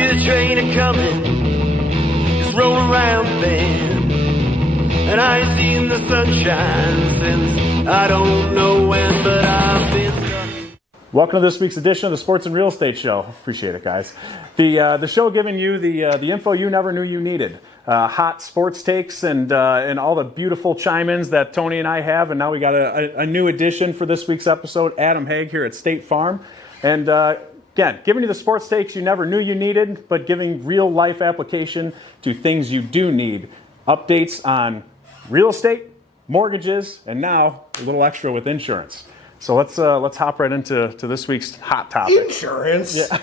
hear the train a-coming, it's rolling around the bend. And I ain't seen the sunshine since I don't know when, but I've been stuck. Welcome to this week's edition of the Sports and Real Estate Show. Appreciate it, guys. The show giving you the info you never knew you needed. Hot sports takes and all the beautiful chime-ins that Tony and I have. And now we got a new addition for this week's episode, Adam Haig here at State Farm. And again, giving you the sports takes you never knew you needed, but giving real-life application to things you do need. Updates on real estate, mortgages, and now a little extra with insurance. So let's hop right into this week's hot topic. Insurance? Yeah.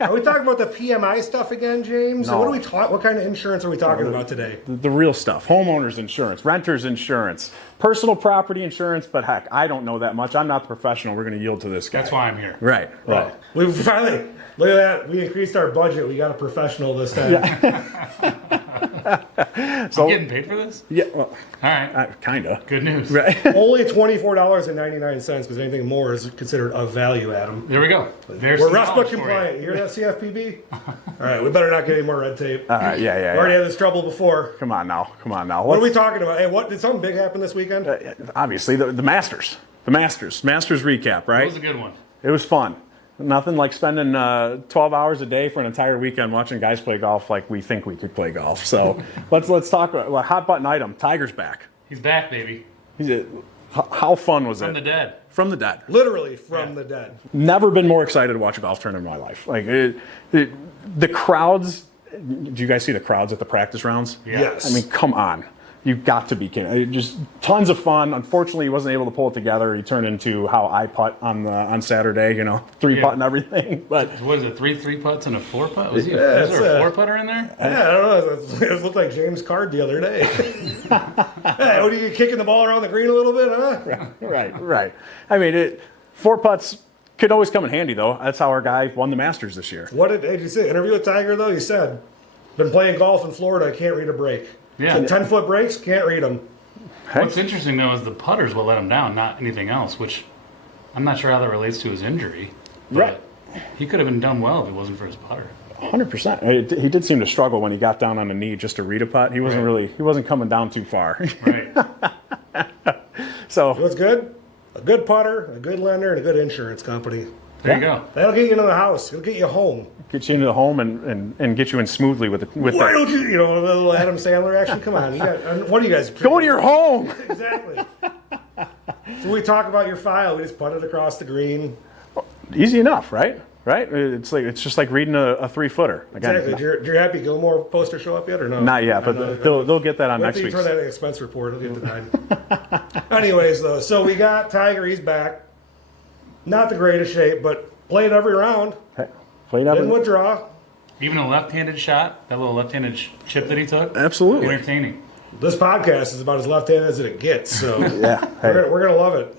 Are we talking about the PMI stuff again, James? No. What kind of insurance are we talking about today? The real stuff. Homeowners insurance, renters insurance, personal property insurance, but heck, I don't know that much. I'm not the professional. We're going to yield to this guy. That's why I'm here. Right. Well, we finally, look at that. We increased our budget. We got a professional this time. So, I'm getting paid for this? Yeah, well, all right. Kind of. Good news. Right. Only $24.99 because anything more is considered of value, Adam. There we go. There's We're some RESPA knowledge for compliant. You hear that, CFPB? All right, we better not get any more red tape. Yeah. We already had this trouble before. Come on now. What are we talking about? Hey, did something big happen this weekend? Obviously, the Masters. The Masters recap, right? It was a good one. It was fun. Nothing like spending 12 hours a day for an entire weekend watching guys play golf like we think we could play golf. So let's talk about a hot button item. Tiger's back. He's back, baby. How fun was it? From the dead. From the dead. Literally from the dead. Never been more excited to watch a golf tournament in my life. Like the crowds. Do you guys see the crowds at the practice rounds? Yeah. Yes. I mean, come on. You've got to be kidding. Just tons of fun. Unfortunately, he wasn't able to pull it together. He turned into how I putt on Saturday, three putt and everything. But what is it, three putts and a 4 putt? Was there a 4-putter in there? Yeah, I don't know. It looked like James' card the other day. Hey, what are you kicking the ball around the green a little bit, huh? Right. I mean, 4 putts could always come in handy, though. That's how our guy won the Masters this year. What did you say? Interview with Tiger, though? He said, been playing golf in Florida. I can't read a break. Yeah. 10-foot breaks, can't read them. What's interesting, though, is the putters will let him down, not anything else, which I'm not sure how that relates to his injury. But Right. He could have been done well if it wasn't for his putter. 100%. He did seem to struggle when he got down on the knee just to read a putt. He wasn't coming down too far. Right. So What's good? A good putter, a good lender, and a good insurance company. There you go. That'll get you into the house. It'll get you home. get you into the home and get you in smoothly with Why don't you, a little Adam Sandler action? Come on. What do you guys? Go to your home. Exactly. So we talk about your file. We just put it across the green. Easy enough, right? It's just like reading a 3-footer. Again, Exactly. Did your Happy Gilmore poster show up yet or no? Not yet, but they'll get that on next week. Turn that expense report. It'll get denied. Anyways, though, so we got Tiger. He's back. Not the greatest shape, but played every round. Didn't withdraw. Even a left-handed shot, that little left-handed chip that he took. Absolutely. Entertaining. This podcast is about as left-handed as it gets, so Yeah. we're gonna love it.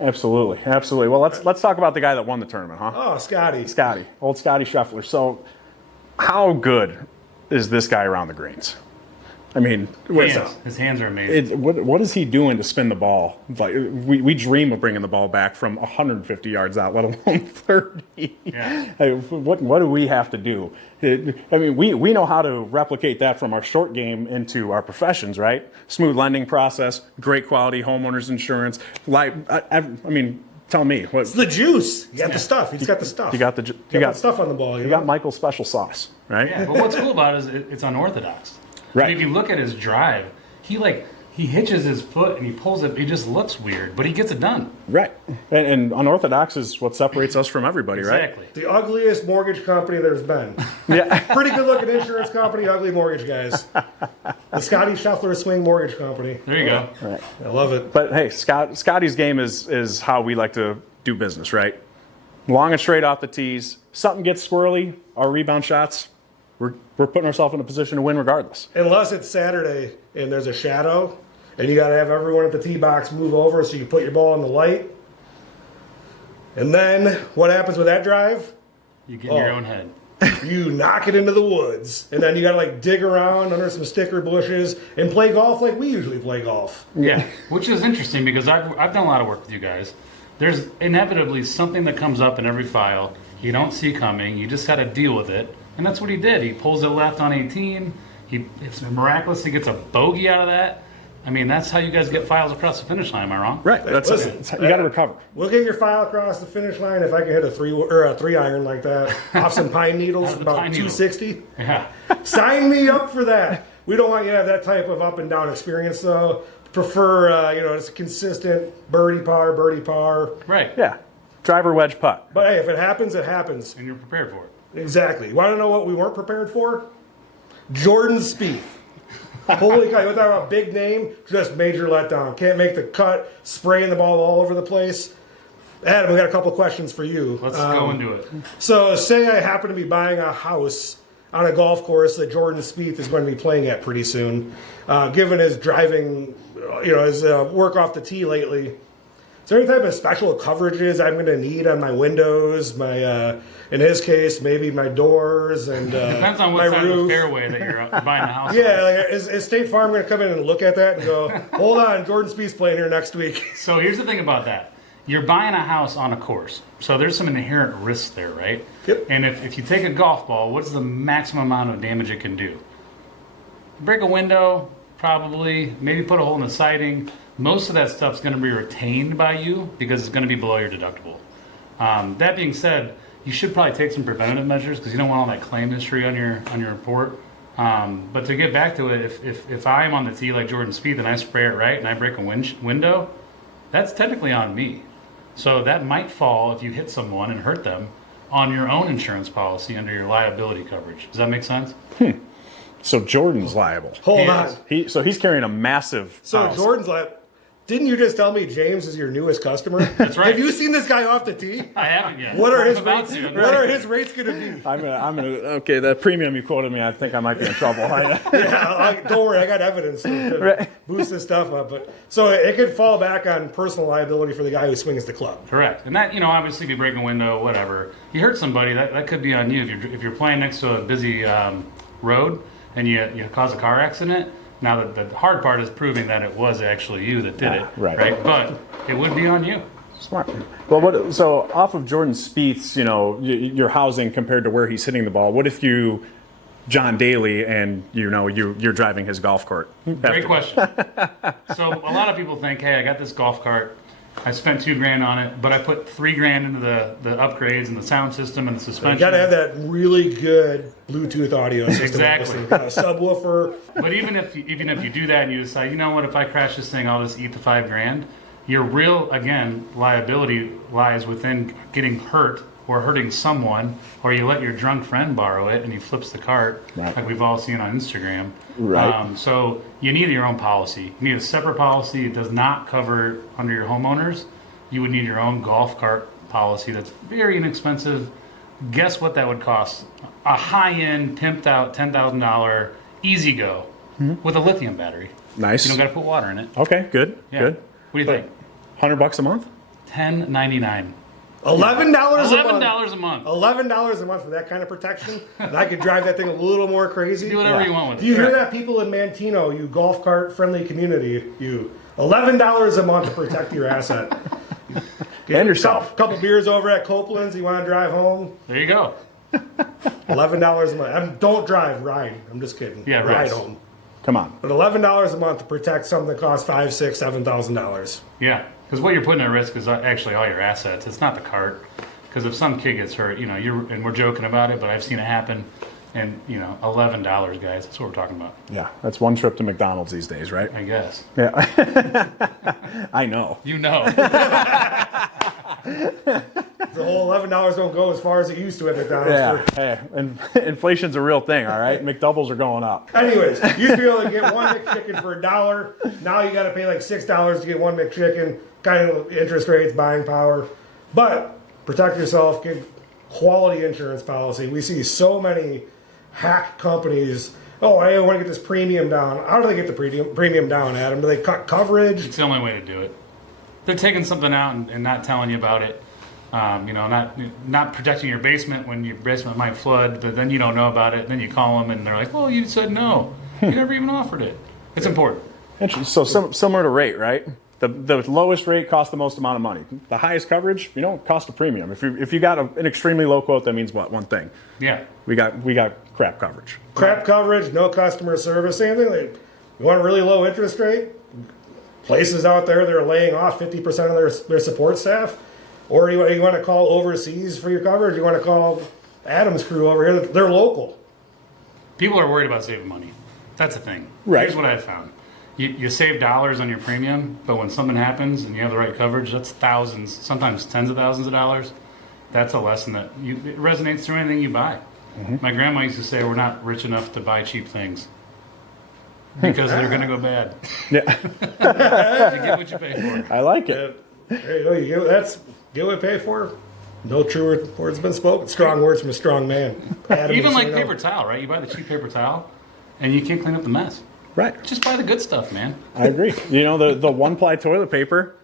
Absolutely. Well, let's talk about the guy that won the tournament, huh? Oh, Scotty. Old Scotty Scheffler. So, how good is this guy around the greens? I mean, His hands are amazing. what is he doing to spin the ball? Like we dream of bringing the ball back from 150 yards out, let alone 30. Yeah. Hey, what do we have to do? I mean, we know how to replicate that from our short game into our professions, right? Smooth lending process, great quality homeowners insurance. I mean, tell me It's the juice. You got the stuff. He's got the stuff. You got the stuff on the ball. You got Michael's special sauce, right? Yeah, but what's cool about it is it's unorthodox. Right. If you look at his drive, he hitches his foot and he pulls it. It just looks weird, but he gets it done. Right. And unorthodox is what separates us from everybody, right? Exactly. The ugliest mortgage company there's been. Yeah. Pretty good looking insurance company, ugly mortgage guys. The Scotty Scheffler Swing Mortgage Company. There you go. Right. I love it. But hey, Scotty's game is how we like to do business, right? Long and straight off the tees. Something gets squirrely, our rebound shots, we're putting ourselves in a position to win regardless. Unless it's Saturday and there's a shadow and you got to have everyone at the tee box move over so you put your ball in the light. And then what happens with that drive? You get in your own head. You knock it into the woods. And then you got to dig around under some sticker bushes and play golf like we usually play golf. Yeah, which is interesting because I've done a lot of work with you guys. There's inevitably something that comes up in every file you don't see coming. You just got to deal with it. And that's what he did. He pulls it left on 18. It's miraculous he gets a bogey out of that. I mean, that's how you guys get files across the finish line. Am I wrong? Right. Listen, You got to recover. We'll get your file across the finish line if I can hit a three iron like that off some pine needles, the about pine needles. 260. Yeah. Sign me up for that. We don't want you to have that type of up and down experience, though. Prefer, it's a consistent birdie par. Right. Yeah. Driver wedge putt. But hey, if it happens, it happens. And you're prepared for it. Exactly. Want to know what we weren't prepared for? Jordan Spieth. Holy cow, you talk about big name, just major letdown. Can't make the cut, spraying the ball all over the place. Adam, we got a couple questions for you. Let's go into it. So, say I happen to be buying a house on a golf course that Jordan Spieth is going to be playing at pretty soon. Given his driving, his work off the tee lately, is there any type of special coverages I'm going to need on my windows, in his case, maybe my doors and Depends on my what side of the roof? fairway that you're buying the house. Yeah, like, is State Farm going to come in and look at that and go, hold on, Jordan Spieth's playing here next week? So here's the thing about that. You're buying a house on a course. So there's some inherent risks there, right? Yep. And if you take a golf ball, what's the maximum amount of damage it can do? Break a window, probably. Maybe put a hole in the siding. Most of that stuff's going to be retained by you because it's going to be below your deductible. That being said, you should probably take some preventative measures because you don't want all that claim history on your report. But to get back to it, if I'm on the tee like Jordan Spieth and I spray it right and I break a window, that's technically on me. So that might fall if you hit someone and hurt them on your own insurance policy under your liability coverage. Does that make sense? So Jordan's liable. Hold He on. is. So he's carrying a massive So house. Jordan's like, didn't you just tell me James is your newest customer? That's right. Have you seen this guy off the tee? I haven't yet. What are I'm his about rates? to. What are his rates going to be? I'm gonna. Okay, the premium you quoted me, I think I might be in trouble. Don't worry, I got evidence to Right. boost this stuff up. But so it could fall back on personal liability for the guy who swings the club. Correct. And that, obviously if you break a window, whatever, you hurt somebody, that could be on you. If you're playing next to a busy road and you cause a car accident, now the hard part is proving that it was actually you that did it. right. But it would be on you. Smart. Well, so off of Jordan Spieth's, your housing compared to where he's hitting the ball. What if you, John Daly, and you're driving his golf cart? Great question. So a lot of people think, hey, I got this golf cart. I spent $2,000 on it, but I put $3,000 into the upgrades and the sound system and the suspension. You got to have that really good Bluetooth audio system. Exactly. Got a subwoofer. But even if you do that and you decide, you know what, if I crash this thing, I'll just eat the $5,000. Your real, again, liability lies within getting hurt or hurting someone, or you let your drunk friend borrow it and he flips the cart, Right. like we've all seen on Instagram. Right. So you need your own policy. You need a separate policy. It does not cover under your homeowners. You would need your own golf cart policy that's very inexpensive. Guess what that would cost? A high-end, pimped-out, $10,000 Easy Go with a lithium battery. Nice. You don't got to put water in it. Okay, good. Yeah. Good. What do you think? $100 a month? $10.99. $11 a month. $11 a month. $11 a month for that kind of protection. And I could drive that thing a little more crazy. Do whatever you want with Do you it. hear that, people in Mantino, you golf cart friendly community? You $11 a month to protect your asset. And yourself. Couple beers over at Copeland's. You want to drive home? There you go. $11 a month. Don't drive, ride. I'm just kidding. Yeah, ride right. home. Come on. But $11 a month to protect something that costs $5,000, $6,000, $7,000. Yeah, because what you're putting at risk is actually all your assets. It's not the cart. Because if some kid gets hurt, and we're joking about it, but I've seen it happen. And, $11, guys, that's what we're talking about, Yeah, that's one trip to McDonald's these days, right? I guess. Yeah. I know. You know. The whole $11 don't go as far as it used to at McDonald's. Yeah. Hey, inflation's a real thing, all right? McDoubles are going up. Anyways, you used to be able to get one McChicken for $1. Now you got to pay like $6 to get one McChicken. Kind of interest rates, buying power. But protect yourself. Get quality insurance policy. We see so many hack companies. Oh, I want to get this premium down. How do they get the premium down, Adam? Do they cut coverage? It's the only way to do it. They're taking something out and not telling you about it. Not protecting your basement when your basement might flood, but then you don't know about it. And then you call them and they're like, "Oh, you said no. You never even offered it." It's important. Interesting. So similar to rate, right? The lowest rate costs the most amount of money. The highest coverage, cost a premium. If you got an extremely low quote, that means what? One thing. Yeah. We got crap coverage. Crap coverage, no customer service, anything. Like, you want a really low interest rate? Places out there that are laying off 50% of their support staff? Or you want to call overseas for your coverage? You want to call Adam's crew over here? They're local. People are worried about saving money. That's the thing. Right. Here's what I've found. You save dollars on your premium, but when something happens and you have the right coverage, that's thousands, sometimes tens of thousands of dollars. That's a lesson that it resonates through anything you buy. Mm-hmm. My grandma used to say, we're not rich enough to buy cheap things because they're going to go bad. Yeah. You get what you pay for. I like it. There you go. Get what you pay for. No true words been spoken. Strong words from a strong man. Adam Even like Messina. paper towel, right? You buy the cheap paper towel and you can't clean up the mess. Right. Just buy the good stuff, man. I agree. The one-ply toilet paper,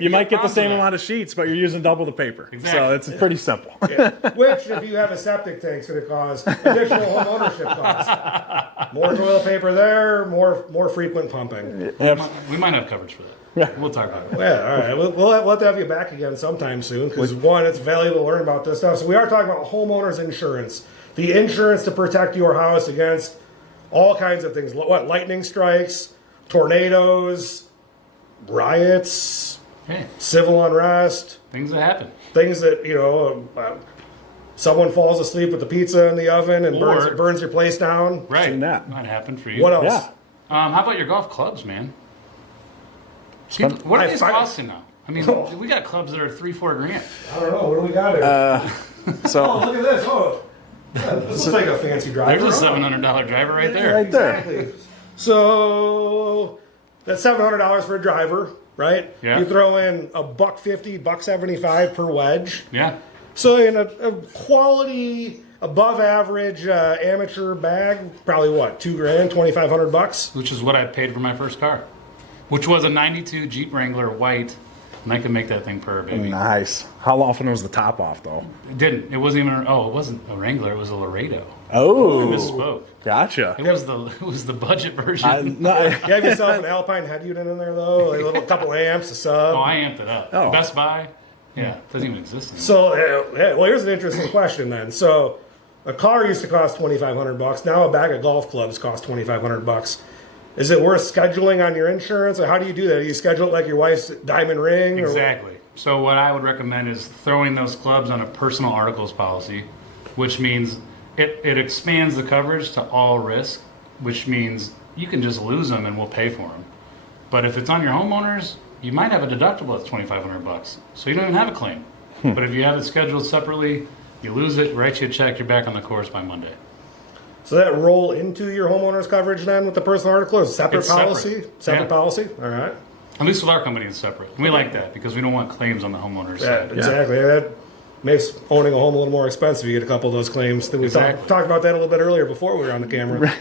you might get the same Yeah. amount of sheets, but you're using double the paper. Exactly. So it's pretty simple. Which, if you have a septic tank, is going to cause additional home ownership costs. More toilet paper there, more frequent pumping. Yep. We might have coverage for that. Yeah. We'll talk about it. Yeah, all right. We'll have to have you back again sometime soon because, one, it's valuable to learn about this stuff. So we are talking about homeowners insurance. The insurance to protect your house against all kinds of things. What? Lightning strikes, tornadoes, riots, Hey, civil unrest, things that happen. things that, someone falls asleep with the pizza in the oven and Or- burns your place down. Right. Seen that. Might happen for you. What else? Yeah. How about your golf clubs, man? What are I these find- costing now? I mean, Oh. we got clubs that are $3-4 grand. I don't know. What do we got here? So look at this. Oh, this looks like a fancy driver. There's a Oh. $700 driver right there. right there. Exactly. So that's $700 for a driver, right? Yeah. You throw in $150, $175 per wedge. Yeah. So in a quality, above average amateur bag, probably what, $2 grand, $2,500. Which is what I paid for my first car, which was a '92 Jeep Wrangler white, and I could make that thing purr, baby. nice. How often was the top off though? It didn't. It wasn't even. It wasn't a Wrangler. It was a Laredo. Oh, Misspoke. gotcha. It was the budget version. You have yourself an Alpine head unit in there though, like a little couple amps, a sub. I amped it up. Oh. Best Buy. Yeah, doesn't even exist anymore. So, well, here's an interesting question then. So, a car used to cost $2,500. Now, a bag of golf clubs costs $2,500. Is it worth scheduling on your insurance, or how do you do that? Do you schedule it like your wife's diamond ring? Or? Exactly. So what I would recommend is throwing those clubs on a personal articles policy, which means it expands the coverage to all risk, which means you can just lose them and we'll pay for them. But if it's on your homeowners, you might have a deductible that's $2,500, so you don't even have a claim. But if you have it scheduled separately, you lose it, write you a check, you're back on the course by Monday. So that roll into your homeowner's coverage then with the personal article? Is it separate It's separate. policy? Separate Yeah. policy? All right. At least with our company, it's separate. And we like that because we don't want claims on the homeowner's Yeah, side. exactly. That makes owning a home a little more expensive. You get a couple of those claims. We Exactly. talked about that a little bit earlier before we were on the camera.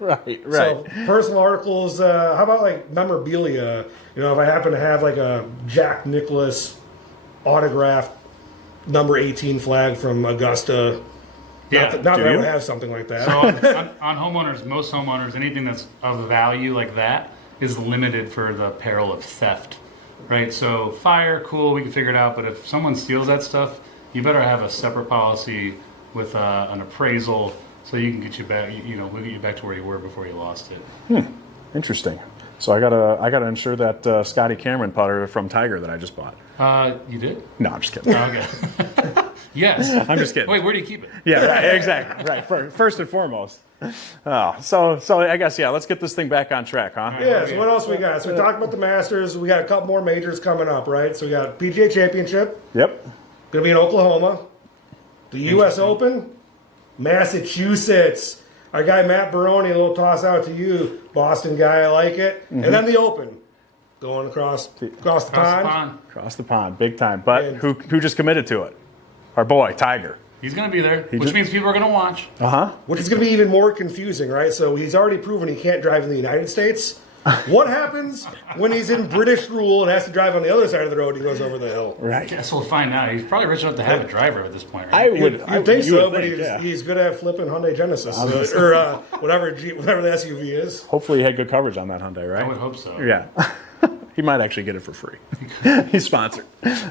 Right. So personal articles, how about like memorabilia? If I happen to have like a Jack Nicklaus autographed number 18 flag from Augusta, Yeah. not that do I you? would have something like that. So on homeowners, most homeowners, anything that's of value like that is limited for the peril of theft, right? So fire, cool, we can figure it out. But if someone steals that stuff, you better have a separate policy with an appraisal so you can get you back. We'll get you back to where you were before you lost it. Interesting. So I gotta insure that Scotty Cameron putter from Tiger that I just bought. You did? No, I'm just kidding. Okay. Yes. I'm just kidding. Wait, where do you keep it? Yeah, right, exactly. Right. First and foremost. Oh, so I guess let's get this thing back on track, huh? Yeah, so what else we got? So we talked about the Masters. We got a couple more majors coming up, right? So we got PGA Championship, Yep. going to be in Oklahoma. The U.S. Open, Massachusetts. Our guy Matt Baroni, a little toss out to you, Boston guy, I like it. And then the Open, going across the Across the pond. pond. Across the pond, big time. But And- who just committed to it? Our boy Tiger. He's going to be there, which just- means people are going to watch. Which is going to be even more confusing, right? So he's already proven he can't drive in the United States. What happens when he's in British rule and has to drive on the other side of the road and he goes over the hill? Right. Guess we'll find out. He's probably rich enough to have a driver at this point, I right? would. You'd think so, but yeah. he's good at flipping Hyundai Genesis or whatever the SUV is. Hopefully, he had good coverage on that Hyundai, right? I would hope so. Yeah. He might actually get it for free. He's sponsored.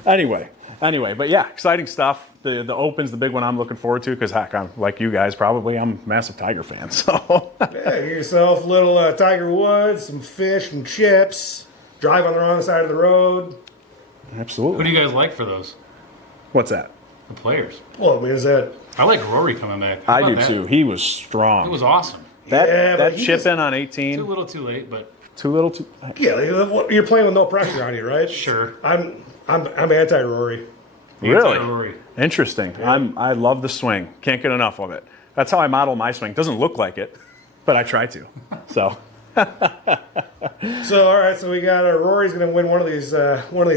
Anyway, but yeah, exciting stuff. The Open's the big one I'm looking forward to because, heck, I'm like you guys probably. I'm a massive Tiger fan. So Yeah, get yourself a little Tiger Woods, some fish and chips. Drive on the wrong side of the road. Who absolutely. do you guys like for those? What's that? The players. Well, I mean, is that... I like Rory coming back. How I about do that? too. He was strong. It was awesome. that Yeah, but that he chip just- in on Too 18. little, too late, but Too little. Too. Yeah, like, you're playing with no pressure on you, right? sure. I'm anti-Rory. Really? Rory. Interesting. I love the swing. Can't get enough of it. That's how I model my swing. Doesn't look like it, but I try to. So So, all right, so we got Rory's going to win one of these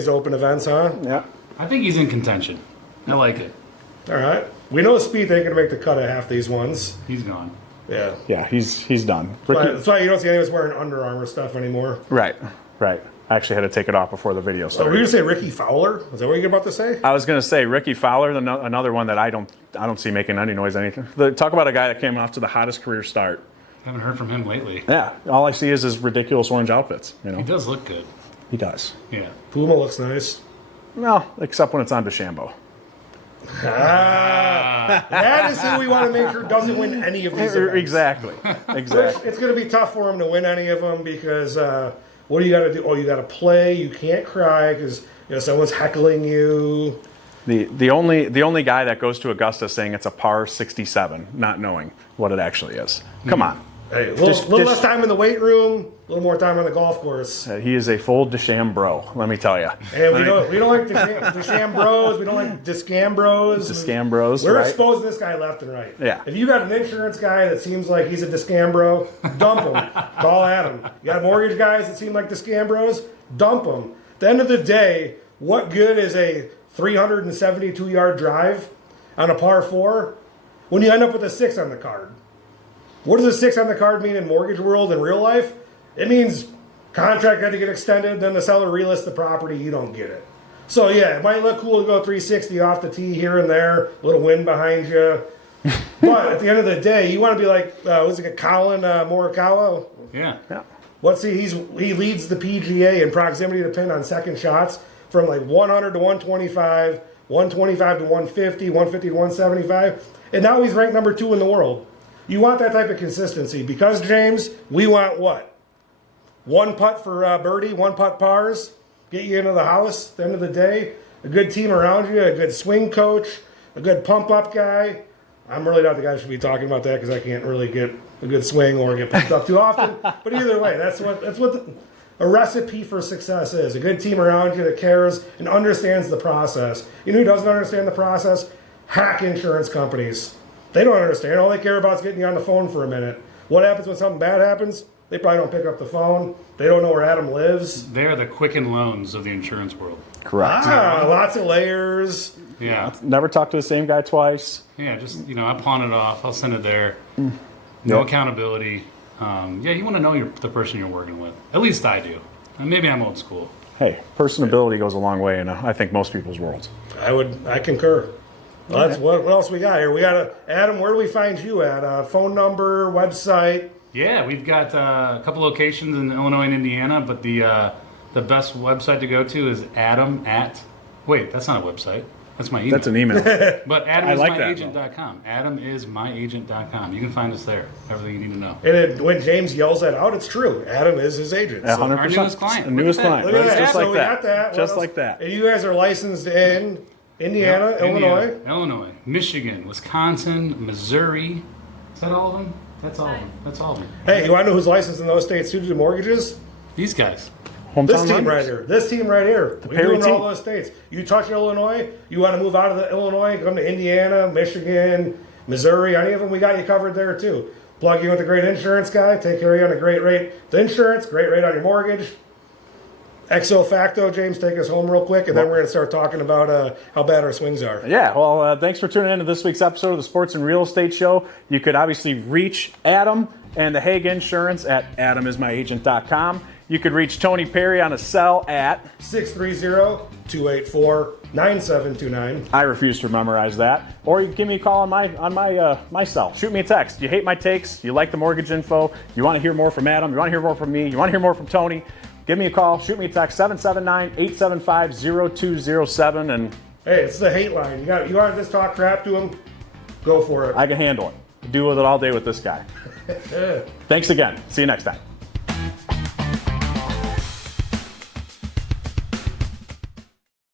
Open events, huh? yeah. I think he's in contention. I like it. All right. We know Speed ain't going to make the cut of half these ones. He's gone. Yeah. Yeah, he's done. That's why you don't see any of us wearing Under Armour stuff anymore. Right. I actually had to take it off before the video So were you started. going to say Ricky Fowler? Is that what you're about to say? I was going to say Ricky Fowler, another one that I don't see making any noise. Anything. Talk about a guy that came off to the hottest career start. Haven't heard from him lately. Yeah, all I see is his ridiculous orange outfits. You know, He does look good. he does. Yeah. Puma looks nice. Well, except when it's on DeChambeau. That is who we want to make sure doesn't win any of these events. Exactly. It's going to be tough for him to win any of them because what do you got to do? Oh, you got to play. You can't cry because someone's heckling you. The only guy that goes to Augusta saying it's a par 67, not knowing what it actually is. Come on. Hey, a little less time in the weight room, a little more time on the golf course. He is a full DeChambeau, let me tell you. And we don't like DeChambros. We don't like Discambros. DeCambros, We're right? exposing this guy left and right. Yeah. If you got an insurance guy that seems like he's a Discambro, dump him. Call Adam. You got mortgage guys that seem like Discambros, dump them. At the end of the day, what good is a 372-yard drive on a par 4 when you end up with a 6 on the card? What does a 6 on the card mean in mortgage world in real life? It means contract had to get extended, then the seller relists the property, you don't get it. So yeah, it might look cool to go 360 off the tee here and there, a little wind behind you. But at the end of the day, you want to be like, was it Colin Morikawa? Yeah. He leads the PGA in proximity to pin on second shots from like 100 to 125, 125 to 150, 150 to 175, and now he's ranked number 2 in the world. You want that type of consistency because, James, we want what? One putt for birdie, one putt pars, get you into the house at the end of the day, a good team around you, a good swing coach, a good pump-up guy. I'm really not the guy who should be talking about that because I can't really get a good swing or get pumped up too often. But either way, that's what a recipe for success is. A good team around you that cares and understands the process. You know who doesn't understand the process? Hack insurance companies. They don't understand. All they care about is getting you on the phone for a minute. What happens when something bad happens? They probably don't pick up the phone. They don't know where Adam lives. They're the Quicken Loans of the insurance world. Correct. Lots of layers. Yeah. Never talk to the same guy twice. Yeah, just, I pawn it off. I'll send it there. No accountability. You want to know the person you're working with. At least I do. And maybe I'm old school. Hey, personability goes a long way in, I think, most people's worlds. I concur. Well, that's what else we got here. We got Adam. Where do we find you at? Phone number, website. Yeah, we've got a couple locations in Illinois and Indiana, but the best website to go to is Adam at. Wait, that's not a website. That's my email. That's an email. But I like that, AdamIsMyAgent.com. AdamIsMyAgent.com. You can find us there. Everything you need to know. And when James yells that out, it's true. Adam is his agent. So. 100%. Our newest client. The newest Look at that. client. Look at Right? that. Just So like we that. got that. What Just else? like that. And you guys are licensed in Indiana, Illinois. Illinois, Michigan, Wisconsin, Missouri. Is that all of them? That's all of them. That's all of them. Hey, you want to know who's licensed in those states too to do mortgages? These guys. Hometown This team Runners. right here. This team right here. We do Perry it in all team. those states. You touch Illinois, you want to move out of the Illinois, come to Indiana, Michigan, Missouri, any of them, we got you covered there too. Plug you with a great insurance guy, take care of you on a great rate. The insurance, great rate on your mortgage. Exo facto, James, take us home real quick, and then we're going to start talking about how bad our swings are. Yeah, well, thanks for tuning in to this week's episode of the Sports and Real Estate Show. You could obviously reach Adam and the Hague Insurance at adamismyagent.com. You could reach Tony Perry on a cell at 630-284-9729. I refuse to memorize that. Or you can give me a call on my cell. Shoot me a text. You hate my takes. You like the mortgage info. You want to hear more from Adam. You want to hear more from me. You want to hear more from Tony. give me a call, shoot me a text, 779-875-0207, and Hey, it's the hate line. You want to just talk crap to him? Go for it. I can handle it. Deal with it all day with this guy. Thanks again. See you next time.